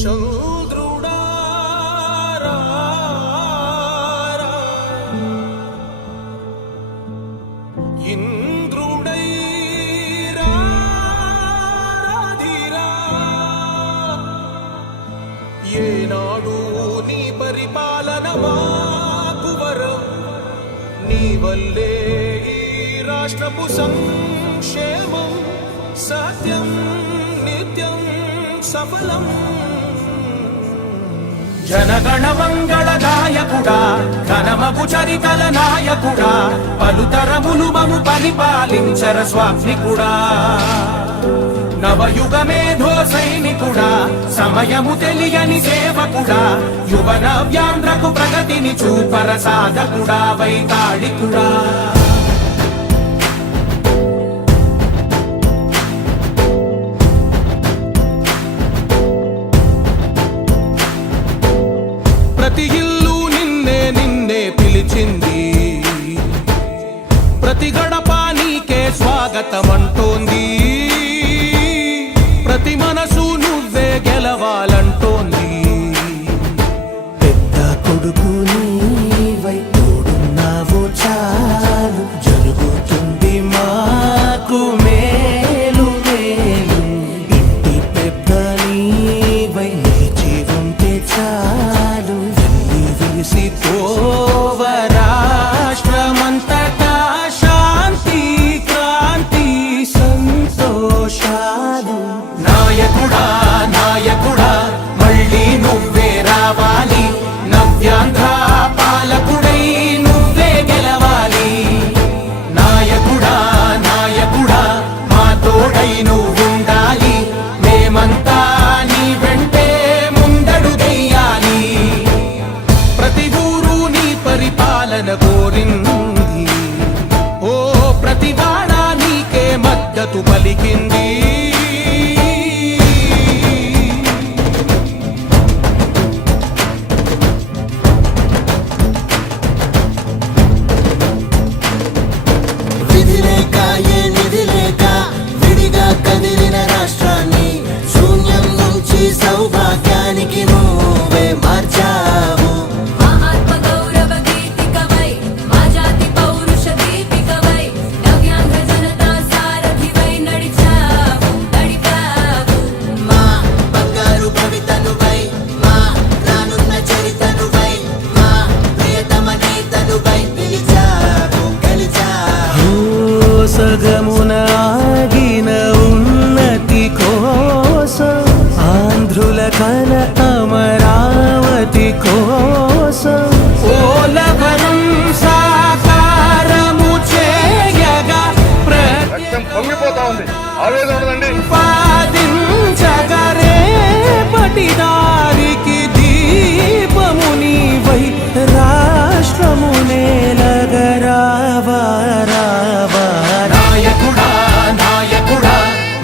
చంద్రుడా ఇంద్రుడై రాధిరా ఏనాడు నీ పరిపాలన మాకు వరం నీ వల్లే ఈ రాష్ట్రపు సంక్షేమం సత్యం నిత్యం సఫలం జనగణ మంగళ నాయకుడా ఘనమగు చరితల నాయకుడా పలుతరములు మము పరిపాలించర స్వామికుడా నవయుగ మేధో సైనికుడా సమయము తెలియని సేవకుడా యువన వ్యాంధ్రకు ప్రగతిని చూపర సాధకుడా వైతాళికుడా ప్రతి ఇల్లు నిన్నే నిన్నే పిలిచింది ప్రతి గడప నీకే స్వాగతమంటోంది ప్రతి మనసు నువ్వే గెలవాలంటోంది పెద్ద కొడుకు నీవై తోడున్నావు చాలు జరుగుతుంది మాకు మేలు మేలు ఇంటి పెద్ద నీవై నిలిచి ఉంటే చాలు విసి పోవ రాష్ట్రమంతటా శాంతి క్రాంతి సంతోషాలు నాయకుడా నాయకుడా మళ్ళీ నువ్వే రావాలి నవ్యాంధ్ర పాలకుడై నువ్వే గెలవాలి నాయకుడా నాయకుడా మా తోడై నువ్వుండాలి మేమంతా నీ వెంటే ముందడుగెయ్యాలి ప్రతి ఊరు నీ పరిపాలన కోరింది ఓ ప్రతి వాడ నీకే మద్దతు పలికింది విధి లేక ఏ నిధి లేక విడిగా కదిలిన రాష్ట్రాన్ని శూన్యం నుంచి సౌభాగ్యానికి నువ్వే మార్చావు మా బంగారు భవితనువై మా రానున్న చరితనువై మా ప్రియతమ నేతనువై పిలిచావు గెలిచావు సగమున ఆగిన ఉన్నతి కోసం ఆంధ్రుల కల అమరావతి కోసం ఓలవరం సాకారము చేయగా రక్తం పొంగిపోతా ఉంది ఆవేదన ఉండదండి ప్రతిపాదించగరే పటిదారికి దీపము నీవై రాష్ట్రము నేలగరావా రావా నాయకుడా నాయకుడా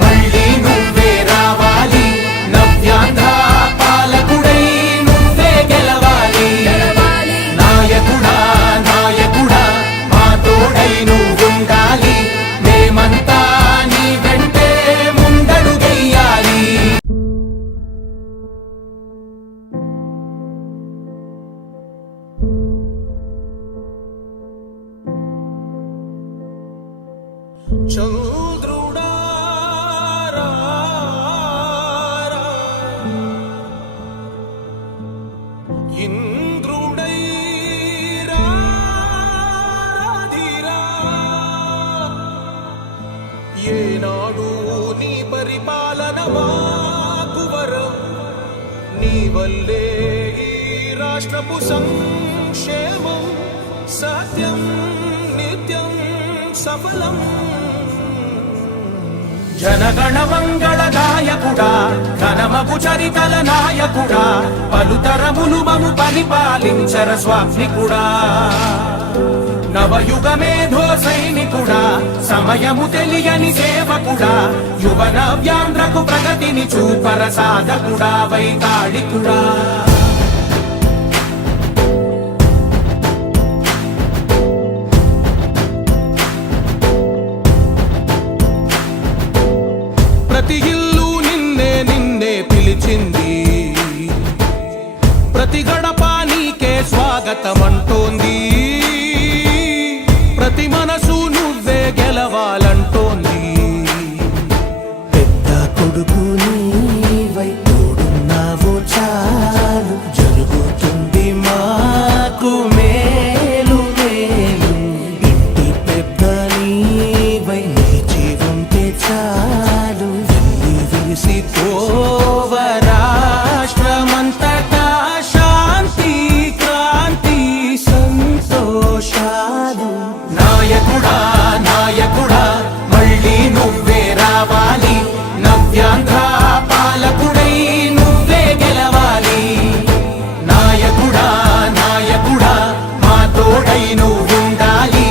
మళ్ళీ నువ్వే రావాలి నవ్యాంధ్ర పాలకుడై నువ్వే గెలవాలి నాయకుడా నాయకుడా మా తోడై నువ్వుండాలి మేమంతా నీ వెంటే ముందడుగెయ్యాలి చంద్రుడా ఇంద్రుడై రాధిరా ఏనాడు నీ పరిపాలన మాకు వరం నీ వల్లే ఈ రాష్ట్రపు సంక్షేమం సత్యం నిత్యం సఫలం జనగణ మంగళ నాయకుడా ఘనమగు చరితల నాయకుడా పలుతరములు మము పరిపాలించర స్వామికుడా నవయుగ మేధో సైనికుడా సమయము తెలియని సేవకుడా యువన వ్యాంధ్రకు ప్రగతిని చూపర సాధకుడా వైతాళికుడా ప్రతి ఇల్లు నిన్నే నిన్నే పిలిచింది స్వాగతమంటోంది. ప్రతి మనసు నువ్వే గెలవాలంటోంది. పెద్ద కొడుకు నీవై తోడున్నావో చాలు, జరుగుతుంది మాకు మేలు మేలు. ఇంటి పెద్ద నీవై నిలిచి ఉంటే చాలు, వెళ్ళి విరిసి పోవ రాష్ట్రమంతటా శాంతి క్రాంతి సంతోషాలు. నాయకుడా నాయకుడా మళ్ళీ నువ్వే రావాలి. నవ్యాంధ్ర పాలకుడై నువ్వే గెలవాలి. నాయకుడా నాయకుడా మా తోడై నువ్వుండాలి.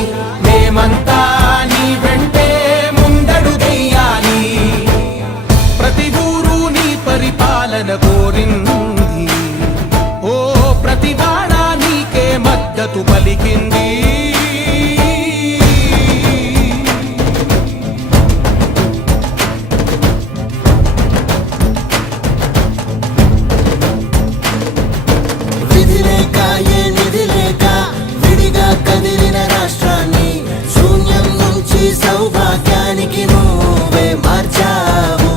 మేమంతా నీ వెంటే ముందడుగెయ్యాలి. ప్రతి ఊరు నీ పరిపాలన కోరింది. ఓ ప్రతి వాడ నీకే మద్దతు పలికింది. విధి లేక ఏ నిధి లేక విడిగా కదిలిన రాష్ట్రాన్ని శూన్యం నుంచి సౌభాగ్యానికి నువ్వే మార్చావు.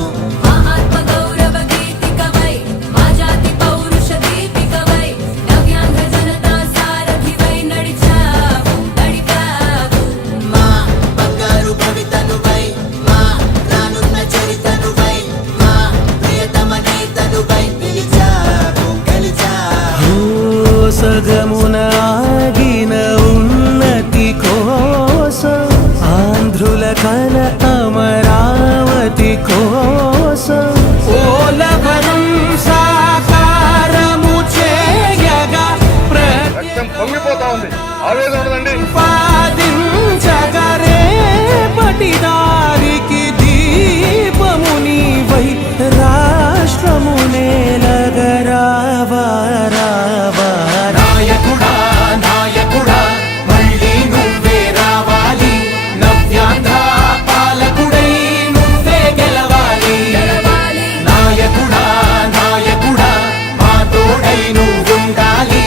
మా ఆత్మ గౌరవ గీతికవై, మా జాతి పౌరుష దీపికవై, నవ్యాంధ్ర జనతా సారథివై నడిచావు నడిపావు. మా బంగారు భవితనువై, మా రానున్న చరితనువై, మా ప్రియతమ నేతనువై పిలిచావు గెలిచావు. సగమున ఆగిన ఉన్నతి కోసం, ఆంధ్రుల కల అమరావతి కోసం, పోలవరం సాకారము చేయగా రక్తం పొంగిపోతా ఉంది, ఆవేదన ఉండదండి. ప్రతిపాదించగరే పటిదారికి దీపము నీవై రాష్ట్రము నేలగరావా రావా. నాయకుడా నాయకుడా మళ్ళీ నువ్వే రావాలి. నవ్యాంధ్ర పాలకుడై నువ్వే గెలవాలి. నాయకుడా నాయకుడా మా తోడై నువ్వుండాలి.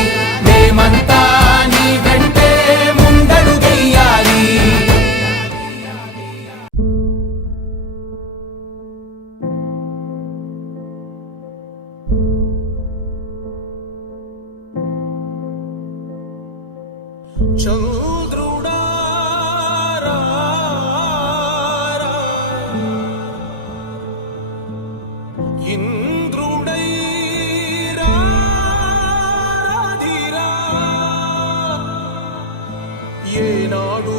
మేమంతా నీ వెంటే ముందడుగెయ్యాలి. చంద్రుడా రా రా, ఇంద్రుడై రాధిరా. ఏనాడు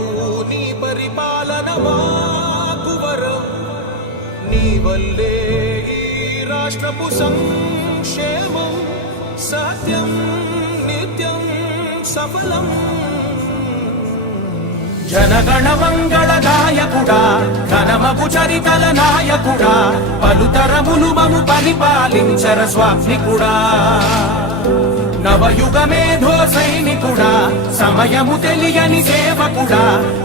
నీ పరిపాలన మాకు వరం, నీ వల్లే ఈ రాష్ట్రపు సంక్షేమం సత్యం నిత్యం సఫలం. జనగణ మంగళ నాయకుడా, ఘనమగు చరితల నాయకుడా, పలుతరములు మము పరిపాలించర స్వామికుడా. నవయుగ మేధో సైనికుడా, సమయము తెలియని సేవకుడా,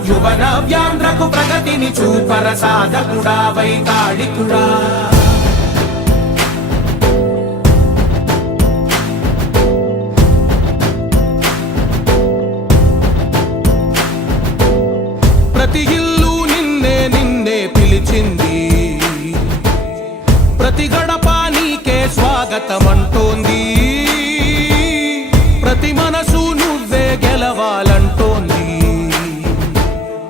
యువ నవ్యాంధ్రకు ప్రగతిని చూపర సాధకుడా వైతాళికుడా. ప్రతి ఇల్లు నిన్నే నిన్నే పిలిచింది. ప్రతి గడప నీకే స్వాగతమంటోంది. ప్రతి మనసు నువ్వే గెలవాలంటోంది.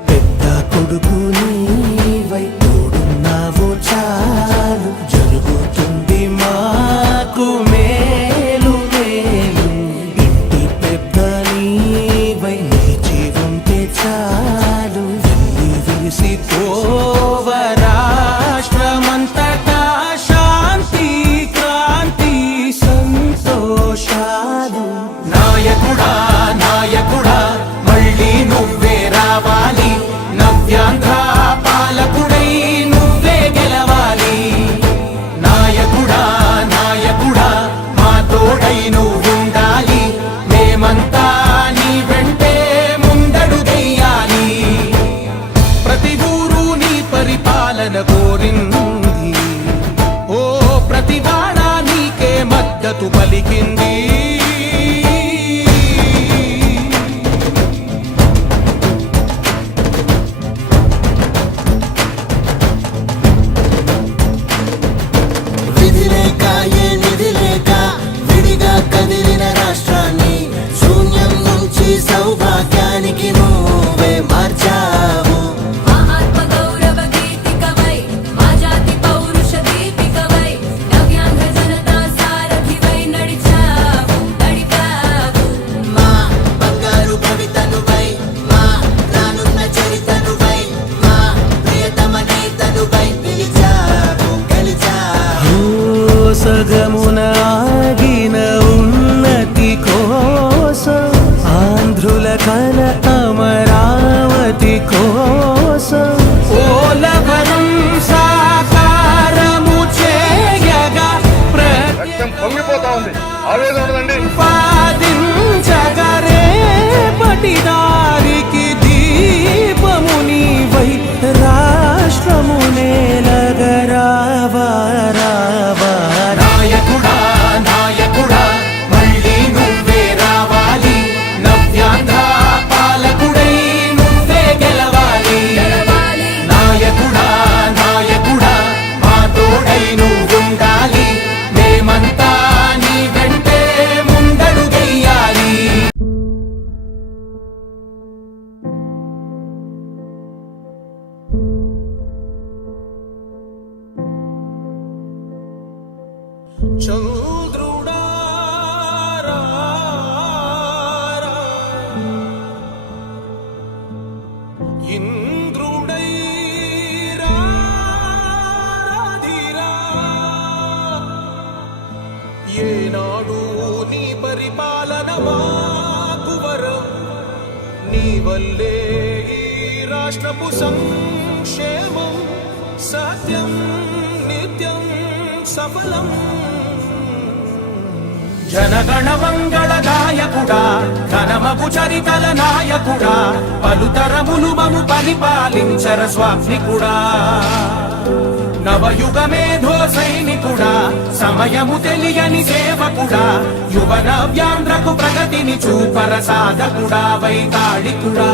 పెద్ద కొడుకు నీవై తోడున్నావో చాలు, జరుగుతుంది మాకు మేలు మేలు. ఇంటి పెద్ద నీవై నిలిచి ఉంటే చాలు, వెళ్ళి విరిసి పోవ రాష్ట్రమంతటా శాంతి క్రాంతి సంతోషాలు. నాయకుడా నాయకుడా మళ్ళీ నువ్వే రావాలి. నవ్యాంధ్ర పాలకుడై నువ్వే గెలవాలి. నాయకుడా నాయకుడా మా తోడై నువ్వుండాలి. మేమంతా నీ వెంటే ముందడుగెయ్యాలి. ప్రతి ఊరు నీ పరిపాలన కోరింది. ఓ ప్రతి వాడ నీకే మద్దతు పలికింది. ఉంది. ఆవేదన ఉండదండి. పాదించగరే పటిదారికి దీపము నీవై రాష్ట్రము నేలగరావా రావా. నాయకుడా నాయకుడా మళ్ళీ నువ్వే రావాలి, నవ్యాంధ్ర పాలకుడై నువ్వే గెలవాలి. నాయకుడా నాయకుడా మా తోడై నువ్వుండాలి, మేమంతా నీ వెంటే ముందడుగెయ్యాలి. చంద్రుడా రా రా, ఇంద్రుడై రాధిరా. ఏనాడు నీ పరిపాలన మాకు వరం, నీ వల్లే ఈ రాష్ట్రపు సంక్షేమం సత్యం నిత్యం సఫలం. జనగణ మంగళ గాయకుడా, ఘనమగు చరితల నాయకుడా, పలుతరములు మము పరిపాలించర స్వామికుడా. నవయుగ మేధో సైనికుడా, సమయము తెలియని సేవకుడా, యువ నవ్యాంధ్రకు ప్రగతిని చూపర సాధకుడా, వైతాళికుడా.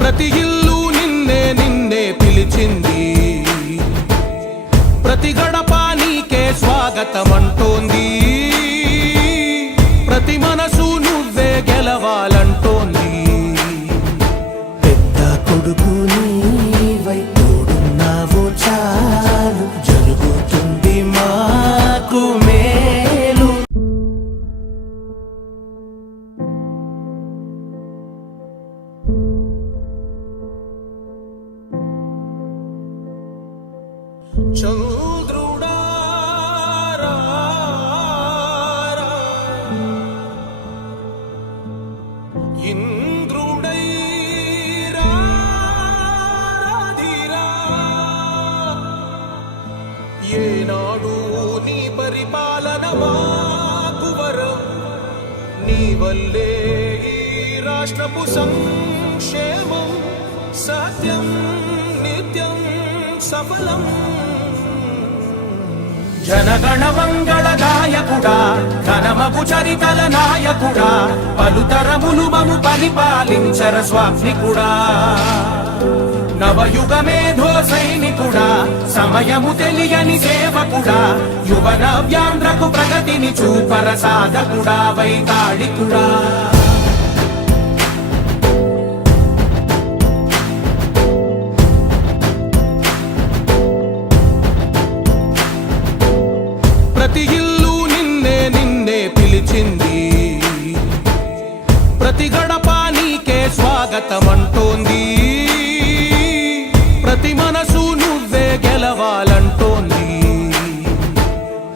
ప్రతి ఇల్లు నిన్నే నిన్నే పిలిచింది, ప్రతి గడప నీకే స్వాగతమంటోంది, ప్రతి మనసు నువ్వే గెలవాలంటోంది. పెద్ద కొడుకు నీవై తోడున్నావు చాలు, జరుగుతుంది మాకు మేలు. చంద్రుడా రా రా, ఇంద్రుడై రాధిరా. ఏనాడు నీ పరిపాలన మాకు వరం, నీ వల్లే ఈ రాష్ట్రపు సంక్షేమం సత్యం నిత్యం సఫలం. జనగణ మంగళ గాయకుడా, ఘనమగు చరితల నాయకుడా, పలుతరములు మము పరిపాలించర స్వామికుడా. నవయుగ మేధో సైనికుడా, సమయము తెలియని సేవకుడా, యువ నవ్యాంధ్రకు ప్రగతిని చూపర సాధకుడా, వైతాళికుడా. ప్రతి ఇల్లు నిన్నే నిన్నే పిలిచింది, ప్రతి గడప నీకే స్వాగతమంటోంది, ప్రతి మనసు నువ్వే గెలవాలంటోంది.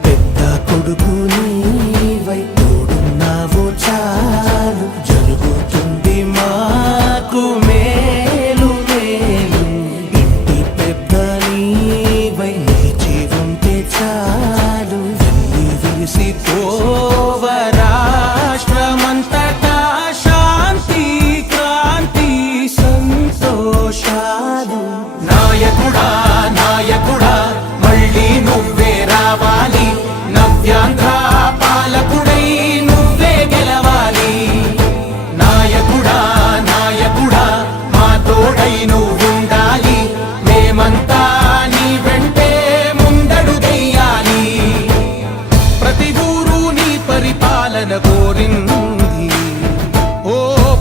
పెద్ద కొడుకు నీవై తోడున్నావు చాలు, జరుగుతుంది మాకు మేలు మేలు. ఇంటి పెద్ద నీవై నిలిచి ఉంటే చాలు, వెళ్ళి విరిసిపోవ రాష్ట్రమంతటా శాంతి క్రాంతి సంతోషాలు. నాయకుడా నాయకుడా మళ్ళీ నువ్వే రావాలి, నవ్యాంధ్ర పాలకుడై నువ్వే గెలవాలి. నాయకుడా నాయకుడా మా తోడై నువ్వుండాలి, మేమంతా నీ వెంటే ముందడుగెయ్యాలి. ప్రతి ఊరు నీ పరిపాలన కోరింది, ఓ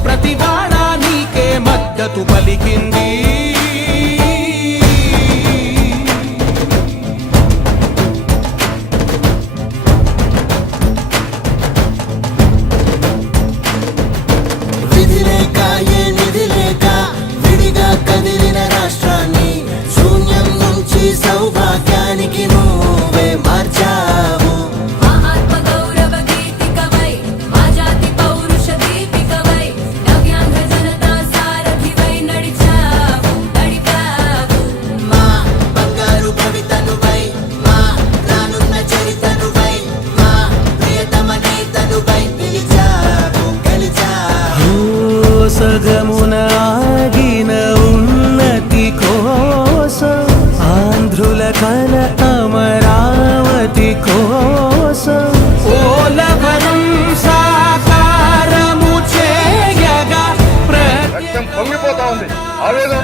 ప్రతి వాడ నీకే మద్దతు పలికింది. విధి లేక ఏ నిధి లేక విడిగా కది సగమున ఆగిన ఉన్నతి కోసం ఆంధ్రుల కల అమరావతి కోసం పోలవరం సాకారము చేయగా రక్తం పొంగిపోతా ఉంది ఆవేదన